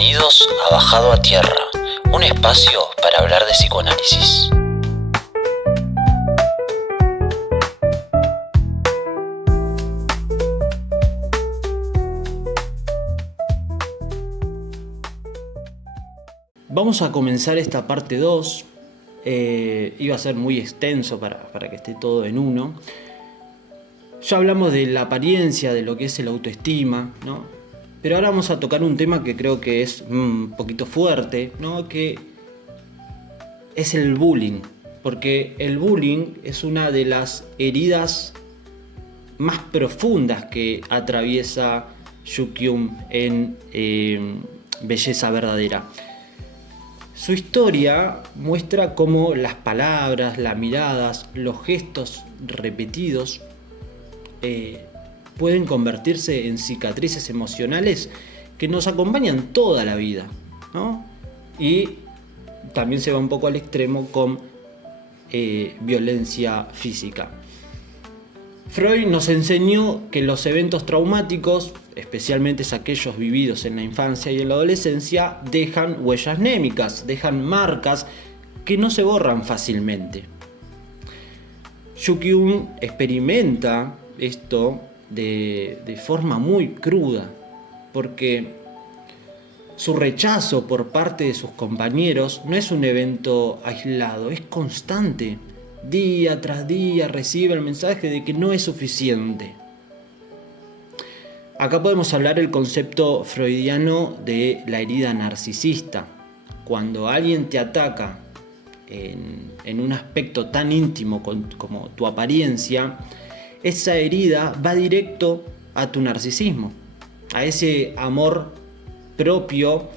Bienvenidos a Bajado a Tierra, un espacio para hablar de psicoanálisis. Vamos a comenzar esta parte 2. Iba a ser muy extenso para que esté todo en uno. Ya hablamos de la apariencia, de lo que es el autoestima, ¿no? Pero ahora vamos a tocar un tema que creo que es un poquito fuerte, ¿no? Que es el bullying. Porque el bullying es una de las heridas más profundas que atraviesa Yu Kyung en Belleza Verdadera. Su historia muestra cómo las palabras, las miradas, los gestos repetidos pueden convertirse en cicatrices emocionales que nos acompañan toda la vida, ¿no? Y también se va un poco al extremo con violencia física. Freud nos enseñó que los eventos traumáticos, especialmente aquellos vividos en la infancia y en la adolescencia, dejan huellas némicas, dejan marcas que no se borran fácilmente. Yu Kyung experimenta esto de forma muy cruda, porque su rechazo por parte de sus compañeros no es un evento aislado, es constante. Día tras día recibe el mensaje de que no es suficiente. Acá podemos hablar del concepto freudiano de la herida narcisista. Cuando alguien te ataca en un aspecto tan íntimo como tu apariencia, esa herida va directo a tu narcisismo, a ese amor propio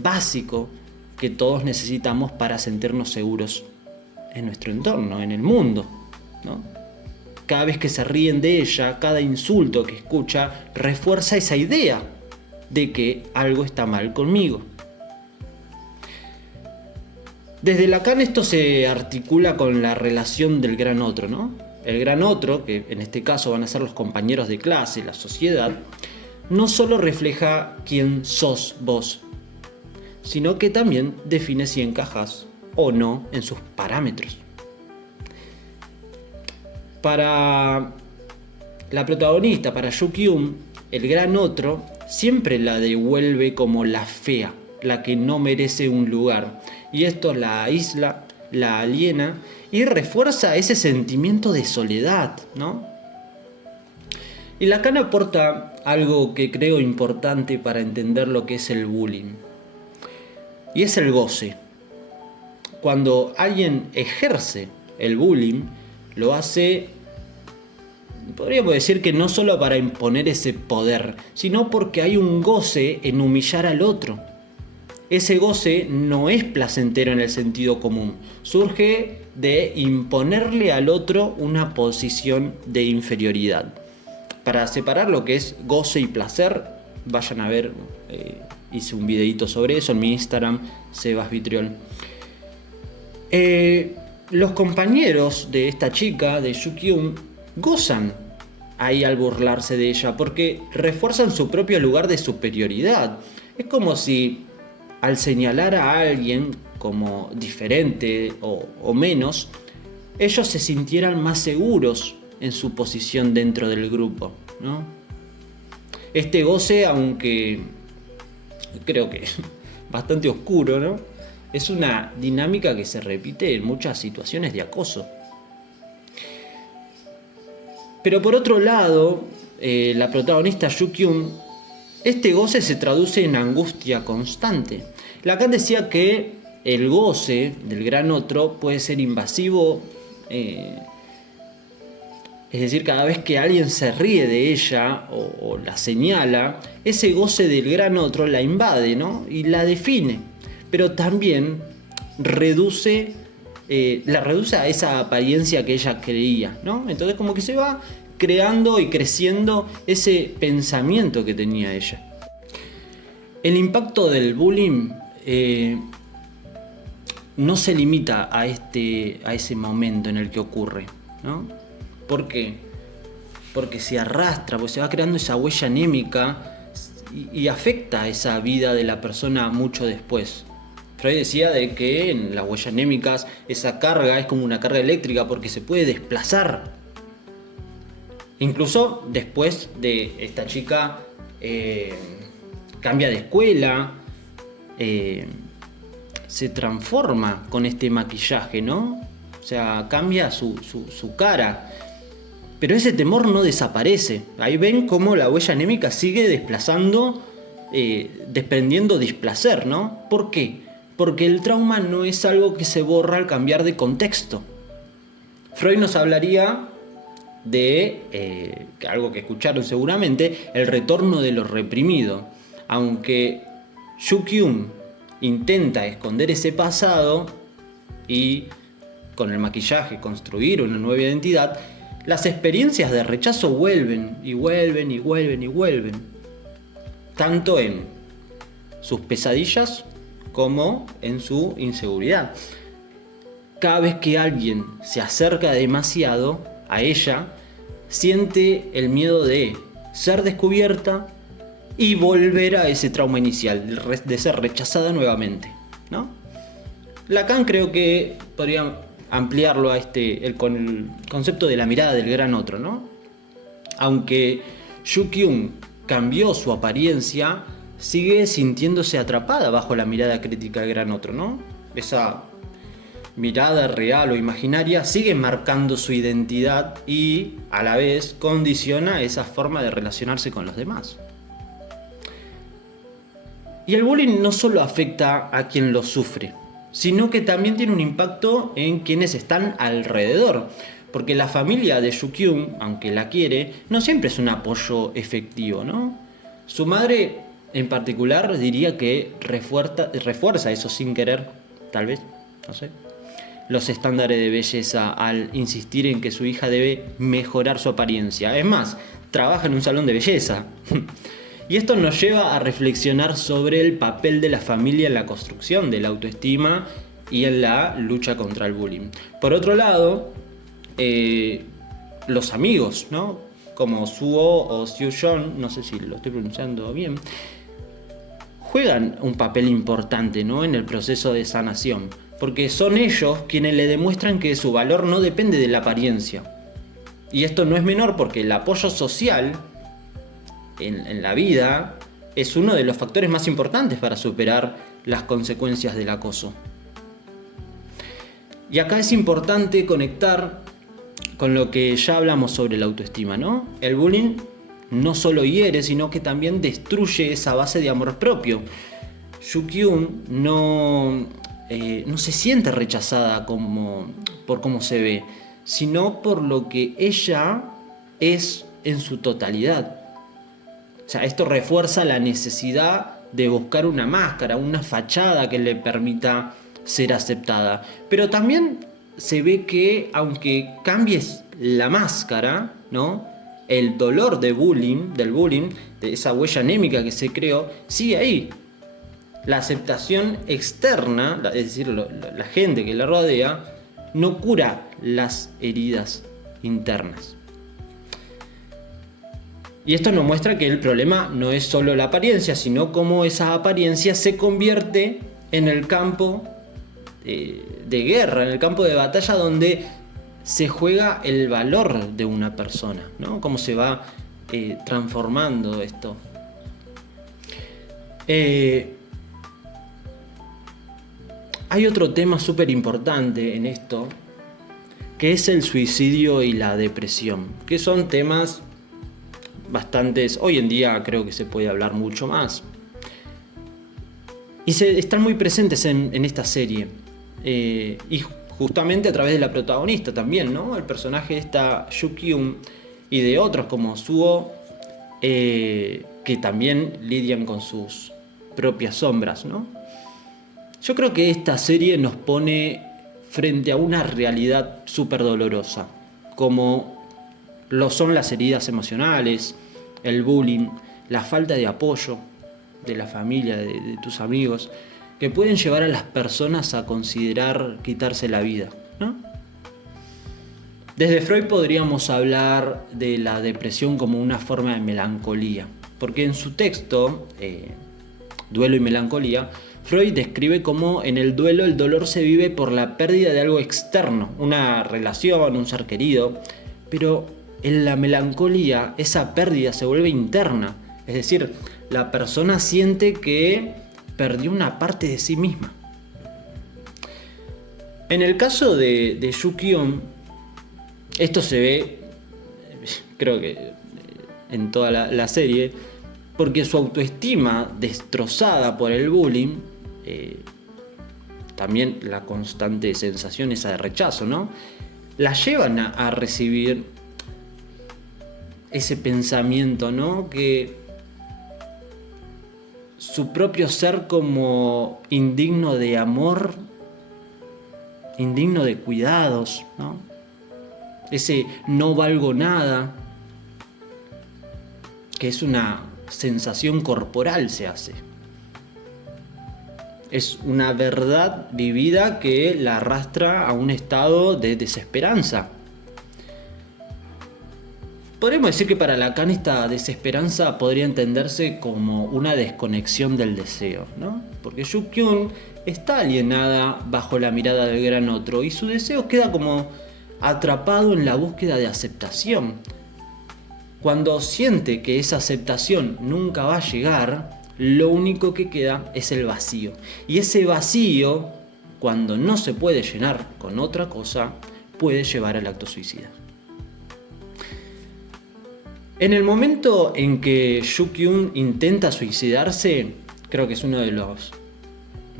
básico que todos necesitamos para sentirnos seguros en nuestro entorno, en el mundo, ¿no? Cada vez que se ríen de ella, cada insulto que escucha refuerza esa idea de que algo está mal conmigo. Desde Lacan esto se articula con la relación del gran otro, ¿no? El gran otro, que en este caso van a ser los compañeros de clase, la sociedad, no solo refleja quién sos vos, sino que también define si encajas o no en sus parámetros. Para la protagonista, para Yu Kyung, el gran otro siempre la devuelve como la fea, la que no merece un lugar. Y esto la aísla, la aliena y refuerza ese sentimiento de soledad, ¿no? Y Lacan aporta algo que creo importante para entender lo que es el bullying. Y es el goce. Cuando alguien ejerce el bullying, lo hace, podríamos decir que no solo para imponer ese poder, sino porque hay un goce en humillar al otro. Ese goce no es placentero en el sentido común, surge de imponerle al otro una posición de inferioridad. Para separar lo que es goce y placer, vayan a ver, hice un videito sobre eso en mi Instagram, Sebas Vitriol. Los compañeros de esta chica, de Yu Kyung, gozan ahí al burlarse de ella porque refuerzan su propio lugar de superioridad. Es como si al señalar a alguien como diferente o menos, ellos se sintieran más seguros en su posición dentro del grupo, ¿no? Este goce, aunque creo que es bastante oscuro, ¿no?, es una dinámica que se repite en muchas situaciones de acoso. Pero por otro lado, la protagonista Yu Kyung, este goce se traduce en angustia constante. Lacan decía que el goce del gran otro puede ser invasivo, es decir, cada vez que alguien se ríe de ella o la señala, ese goce del gran otro la invade, ¿no?, y la define. Pero también la reduce a esa apariencia que ella creía, ¿no? Entonces como que se va creando y creciendo ese pensamiento que tenía ella. El impacto del bullying no se limita a ese momento en el que ocurre, ¿no? ¿Por qué? Porque se arrastra, porque se va creando esa huella anémica y afecta esa vida de la persona mucho después. Freud decía de que en las huellas anémicas esa carga es como una carga eléctrica porque se puede desplazar. Incluso después de esta chica cambia de escuela, se transforma con este maquillaje, ¿no? O sea, cambia su cara. Pero ese temor no desaparece. Ahí ven cómo la huella anémica sigue desplazando, desprendiendo displacer, ¿no? ¿Por qué? Porque el trauma no es algo que se borra al cambiar de contexto. Freud nos hablaría de algo que escucharon seguramente, el retorno de lo reprimido. Aunque Yu Kyung intenta esconder ese pasado y con el maquillaje construir una nueva identidad, las experiencias de rechazo vuelven y vuelven y vuelven y vuelven. Tanto en sus pesadillas como en su inseguridad. Cada vez que alguien se acerca demasiado a ella, siente el miedo de ser descubierta y volver a ese trauma inicial, de ser rechazada nuevamente, ¿no? Lacan creo que podría ampliarlo a con el concepto de la mirada del gran otro, ¿no? Aunque Yu Kyung cambió su apariencia, sigue sintiéndose atrapada bajo la mirada crítica del gran otro, ¿no? Esa mirada real o imaginaria sigue marcando su identidad y a la vez condiciona esa forma de relacionarse con los demás. Y el bullying no solo afecta a quien lo sufre, sino que también tiene un impacto en quienes están alrededor. Porque la familia de Yu Kyung, aunque la quiere, no siempre es un apoyo efectivo, ¿no? Su madre, en particular, diría que refuerza eso sin querer, tal vez, no sé, los estándares de belleza al insistir en que su hija debe mejorar su apariencia. Es más, trabaja en un salón de belleza. Y esto nos lleva a reflexionar sobre el papel de la familia en la construcción de la autoestima y en la lucha contra el bullying. Por otro lado, los amigos, ¿no? Como Suho o Seo-yeon, no sé si lo estoy pronunciando bien, juegan un papel importante, ¿no? En el proceso de sanación, porque son ellos quienes le demuestran que su valor no depende de la apariencia. Y esto no es menor porque el apoyo social en la vida es uno de los factores más importantes para superar las consecuencias del acoso. Y acá es importante conectar con lo que ya hablamos sobre la autoestima, ¿no? El bullying no solo hiere, sino que también destruye esa base de amor propio. Yu Kyung no se siente rechazada por cómo se ve, sino por lo que ella es en su totalidad. O sea, esto refuerza la necesidad de buscar una máscara, una fachada que le permita ser aceptada. Pero también se ve que aunque cambies la máscara, ¿no? El dolor del bullying, de esa huella anémica que se creó, sigue ahí. La aceptación externa, es decir, la gente que la rodea, no cura las heridas internas. Y esto nos muestra que el problema no es solo la apariencia, sino cómo esa apariencia se convierte en el campo de guerra, en el campo de batalla donde se juega el valor de una persona, ¿no? Cómo se va transformando esto. Hay otro tema súper importante en esto, que es el suicidio y la depresión, que son temas bastantes, hoy en día creo que se puede hablar mucho más. Y están muy presentes en esta serie. Y justamente a través de la protagonista también, ¿no? El personaje de esta Yu Kyung y de otros como Suho, que también lidian con sus propias sombras, ¿no? Yo creo que esta serie nos pone frente a una realidad súper dolorosa, como lo son las heridas emocionales, el bullying, la falta de apoyo de la familia, de tus amigos, que pueden llevar a las personas a considerar quitarse la vida, ¿no? Desde Freud podríamos hablar de la depresión como una forma de melancolía, porque en su texto, Duelo y Melancolía, Freud describe cómo en el duelo el dolor se vive por la pérdida de algo externo, una relación, un ser querido, pero en la melancolía esa pérdida se vuelve interna, es decir, la persona siente que perdió una parte de sí misma. En el caso de Yu Kyung, esto se ve, creo que en toda la serie, porque su autoestima destrozada por el bullying, también la constante sensación esa de rechazo, ¿no?, la llevan a recibir ese pensamiento, ¿no?, que su propio ser como indigno de amor, indigno de cuidados, ¿no?, ese no valgo nada, que es una sensación corporal, se hace. Es una verdad vivida que la arrastra a un estado de desesperanza. Podríamos decir que para Lacan esta desesperanza podría entenderse como una desconexión del deseo, ¿no? Porque Yu Kyung está alienada bajo la mirada del gran otro y su deseo queda como atrapado en la búsqueda de aceptación. Cuando siente que esa aceptación nunca va a llegar, lo único que queda es el vacío. Y ese vacío, cuando no se puede llenar con otra cosa, puede llevar al acto suicida. En el momento en que Yu Kyung intenta suicidarse, creo que es uno de los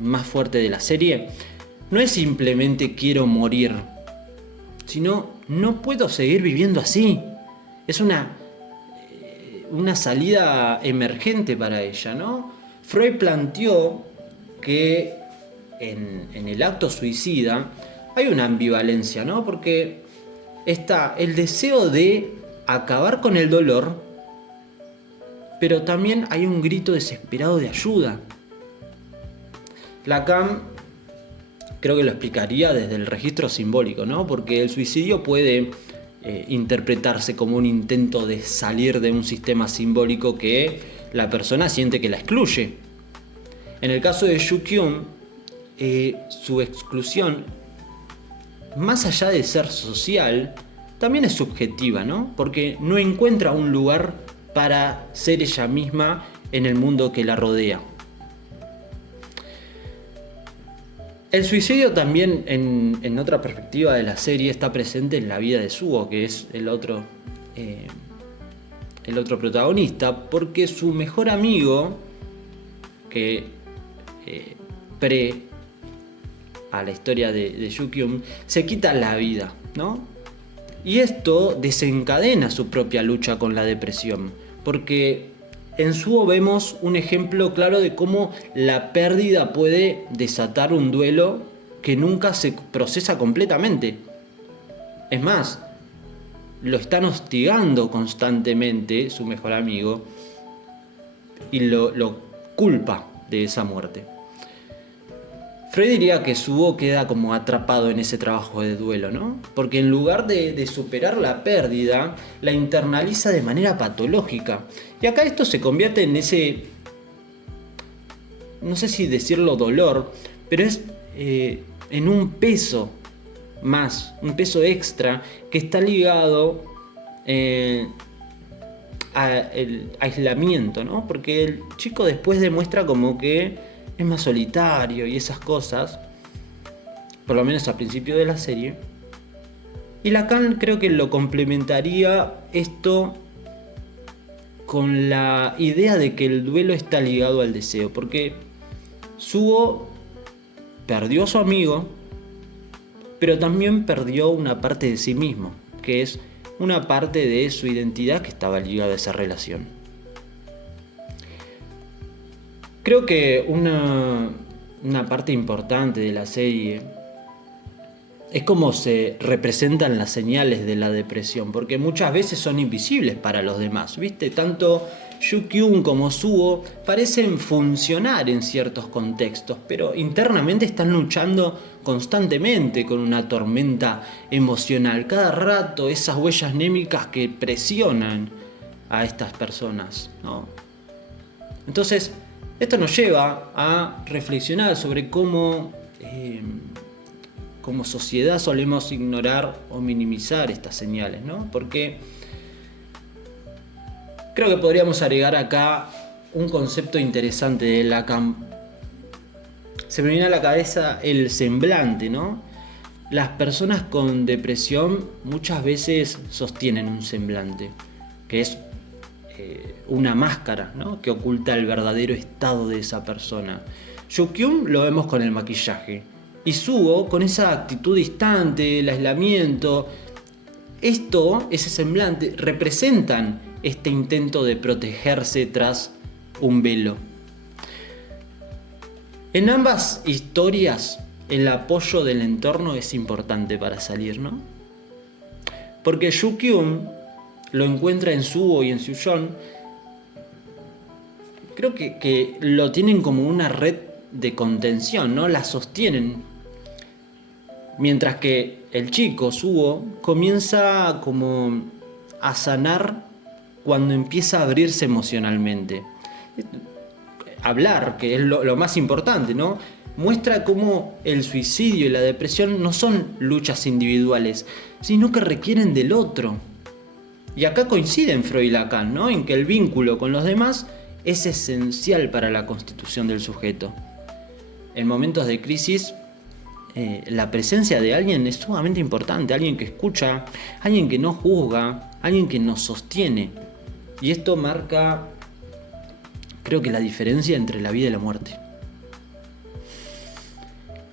más fuertes de la serie, no es simplemente quiero morir, sino no puedo seguir viviendo así. Es una salida emergente para ella, ¿no? Freud planteó que en el acto suicida hay una ambivalencia, ¿no? Porque está el deseo de acabar con el dolor, pero también hay un grito desesperado de ayuda. Lacan creo que lo explicaría desde el registro simbólico, ¿no? Porque el suicidio puede interpretarse como un intento de salir de un sistema simbólico que la persona siente que la excluye. En el caso de Yu Kyung, su exclusión, más allá de ser social, también es subjetiva, ¿no? Porque no encuentra un lugar para ser ella misma en el mundo que la rodea. El suicidio también, en otra perspectiva de la serie, está presente en la vida de Suho, que es el otro protagonista, porque su mejor amigo, que pre a la historia de Yu Kyung, se quita la vida, ¿no? Y esto desencadena su propia lucha con la depresión, porque en Suho vemos un ejemplo claro de cómo la pérdida puede desatar un duelo que nunca se procesa completamente. Es más, lo están hostigando constantemente su mejor amigo y lo culpa de esa muerte. Freud diría que Suho queda como atrapado en ese trabajo de duelo, ¿no? Porque en lugar de superar la pérdida, la internaliza de manera patológica. Y acá esto se convierte en ese, no sé si decirlo dolor, pero es en un peso más, un peso extra que está ligado al aislamiento, ¿no? Porque el chico después demuestra como que es más solitario y esas cosas, por lo menos al principio de la serie. Y Lacan creo que lo complementaría esto con la idea de que el duelo está ligado al deseo, porque Suho perdió a su amigo, pero también perdió una parte de sí mismo, que es una parte de su identidad que estaba ligada a esa relación. Creo que una parte importante de la serie es cómo se representan las señales de la depresión, porque muchas veces son invisibles para los demás, ¿viste? Tanto Yu Kyung como Suho parecen funcionar en ciertos contextos, pero internamente están luchando constantemente con una tormenta emocional. Cada rato esas huellas anémicas que presionan a estas personas, ¿no? Entonces, esto nos lleva a reflexionar sobre cómo como sociedad solemos ignorar o minimizar estas señales, ¿no? Porque creo que podríamos agregar acá un concepto interesante de Lacan. Se me viene a la cabeza el semblante, ¿no? Las personas con depresión muchas veces sostienen un semblante, que es una máscara, ¿no? Que oculta el verdadero estado de esa persona. Yu-kyung lo vemos con el maquillaje, y Sugo con esa actitud distante, el aislamiento. Ese semblante, representan este intento de protegerse tras un velo. En ambas historias, el apoyo del entorno es importante para salir, ¿no? Porque Yu-kyung lo encuentra en Sugo y en Soo-yeon. Creo que lo tienen como una red de contención, ¿no? La sostienen. Mientras que el chico, Sugo, comienza como a sanar cuando empieza a abrirse emocionalmente. Hablar, que es lo más importante, ¿no? Muestra cómo el suicidio y la depresión no son luchas individuales, sino que requieren del otro. Y acá coinciden Freud y Lacan, ¿no? En que el vínculo con los demás es esencial para la constitución del sujeto. En momentos de crisis, la presencia de alguien es sumamente importante, alguien que escucha, alguien que no juzga, alguien que nos sostiene. Y esto marca, creo que la diferencia entre la vida y la muerte.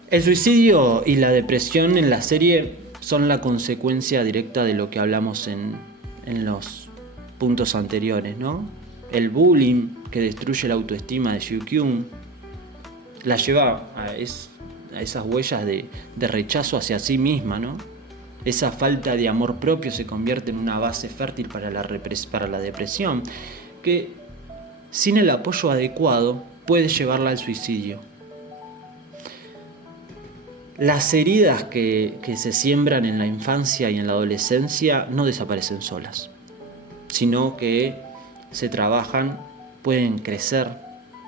El suicidio y la depresión en la serie son la consecuencia directa de lo que hablamos en los puntos anteriores, ¿no? El bullying que destruye la autoestima de Yu-kyung la lleva a esas huellas de rechazo hacia sí misma, ¿no? Esa falta de amor propio se convierte en una base fértil para la depresión, que sin el apoyo adecuado puede llevarla al suicidio. Las heridas que se siembran en la infancia y en la adolescencia no desaparecen solas, sino que se trabajan, pueden crecer,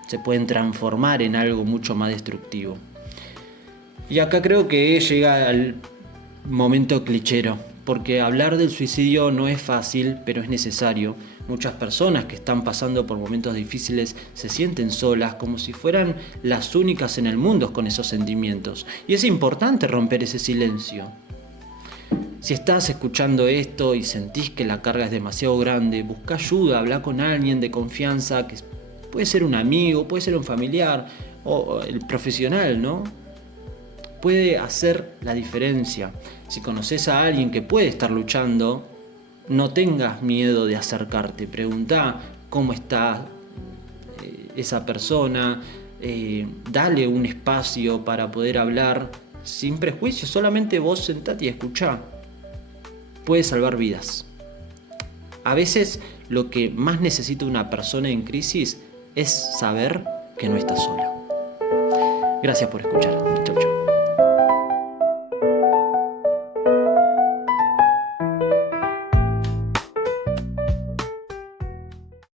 se pueden transformar en algo mucho más destructivo. Y acá creo que llega al momento clichero, porque hablar del suicidio no es fácil, pero es necesario. Muchas personas que están pasando por momentos difíciles se sienten solas, como si fueran las únicas en el mundo con esos sentimientos. Y es importante romper ese silencio. Si estás escuchando esto y sentís que la carga es demasiado grande, busca ayuda, habla con alguien de confianza, que puede ser un amigo, puede ser un familiar o el profesional, ¿no? Puede hacer la diferencia. Si conoces a alguien que puede estar luchando, no tengas miedo de acercarte. Preguntá cómo está esa persona, dale un espacio para poder hablar sin prejuicios. Solamente vos sentate y escuchá. Puede salvar vidas. A veces lo que más necesita una persona en crisis es saber que no está sola. Gracias por escuchar. Chau, chau.